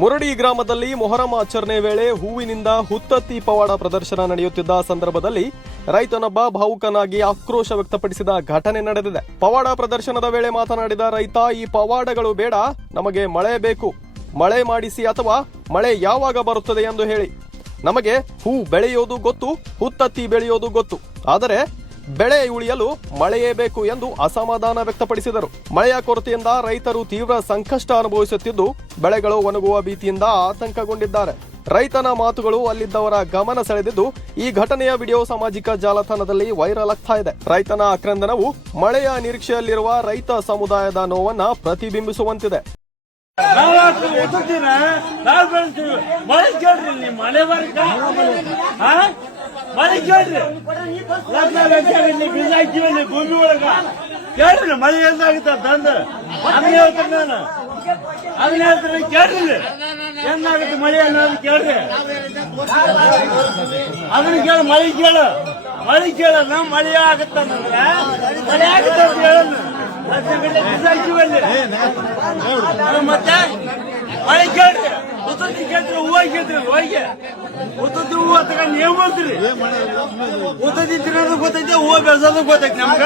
ಮುರಡಿ ಗ್ರಾಮದಲ್ಲಿ ಮೊಹರಂ ಆಚರಣೆ ವೇಳೆ ಹೂವಿನಿಂದ ಹುತ್ತತ್ತಿ ಪವಾಡ ಪ್ರದರ್ಶನ ನಡೆಯುತ್ತಿದ್ದ ಸಂದರ್ಭದಲ್ಲಿ ರೈತನೊಬ್ಬ ಭಾವುಕನಾಗಿ ಆಕ್ರೋಶ ವ್ಯಕ್ತಪಡಿಸಿದ ಘಟನೆ ನಡೆದಿದೆ. ಪವಾಡ ಪ್ರದರ್ಶನದ ವೇಳೆ ಮಾತನಾಡಿದ ರೈತ, ಈ ಪವಾಡಗಳು ಬೇಡ, ನಮಗೆ ಮಳೆ ಬೇಕು, ಮಳೆ ಮಾಡಿಸಿ ಅಥವಾ ಮಳೆ ಯಾವಾಗ ಬರುತ್ತದೆ ಎಂದು ಹೇಳಿ. ನಮಗೆ ಹೂ ಬೆಳೆಯೋದು ಗೊತ್ತು, ಹುತ್ತತ್ತಿ ಬೆಳೆಯೋದು ಗೊತ್ತು, ಆದರೆ ಬೆಳೆ ಉಳಿಯಲು ಮಳೆಯೇ ಬೇಕು ಎಂದು ಅಸಮಾಧಾನ ವ್ಯಕ್ತಪಡಿಸಿದರು. ಮಳೆಯ ಕೊರತೆಯಿಂದ ರೈತರು ತೀವ್ರ ಸಂಕಷ್ಟ ಅನುಭವಿಸುತ್ತಿದ್ದು ಬೆಳೆಗಳು ಒಣಗುವ ಭೀತಿಯಿಂದ ಆತಂಕಗೊಂಡಿದ್ದಾರೆ. ರೈತನ ಮಾತುಗಳು ಅಲ್ಲಿದ್ದವರ ಗಮನ ಸೆಳೆದಿದ್ದು ಈ ಘಟನೆಯ ವಿಡಿಯೋ ಸಾಮಾಜಿಕ ಜಾಲತಾಣದಲ್ಲಿ ವೈರಲ್ ಆಗ್ತಾ ಇದೆ. ರೈತನ ಆಕ್ರಂದನವು ಮಳೆಯ ನಿರೀಕ್ಷೆಯಲ್ಲಿರುವ ರೈತ ಸಮುದಾಯದ ನೋವನ್ನ ಪ್ರತಿಬಿಂಬಿಸುವಂತಿದೆ. ಮಳೆ ಕೇಳ್ರಿ, ಬೀಜ ಹಾಕಿವಲ್ಲಿ ಭೂಮಿ ಒಳಗ ಕೇಳ್ರಿ, ಮಳೆ ಏನಾಗುತ್ತೆ ತಂದ ಅದನ್ನ ಹೇಳ್ತೀನಿ ನಾನು, ಅದನ್ನ ಹೇಳ್ತೀನಿ ಕೇಳ್ರಿ, ಏನಾಗುತ್ತೆ ಮಳೆ ಅನ್ನೋದು ಕೇಳ್ರಿ, ಅದನ್ನ ಕೇಳ, ಮಳೆ ಕೇಳು, ಮಳೆ ಕೇಳೋಣ, ಮಳೆ ಆಗುತ್ತಂದ್ರೆ ಮಳೆ ಆಗುತ್ತೆ ಅಂತ ಹೇಳೋಣ. ಬೀಜ ಹಾಕಿವಲ್ಲಿ ಮತ್ತೆ ಮಳೆ ಕೇಳ್ರಿ, ಉತ್ತತ್ತಿ ಕೇಳ್ರಿ, ಹೂವು ಕೇಳ್ರಿ, ಹೋಗಿ ಉತ್ತತ್ತಿ ಹೂವು ತಗೊಂಡು ಏನ್ ಮಾಡ್ತೀರಿ? ಉತ್ತತ್ತಿ ತಿನ್ನೋದು ಗೊತ್ತೈತಿ, ಹೂವು ಬೆಳೆಸೋದು ಗೊತ್ತೈತಿ ನಮ್ಗ.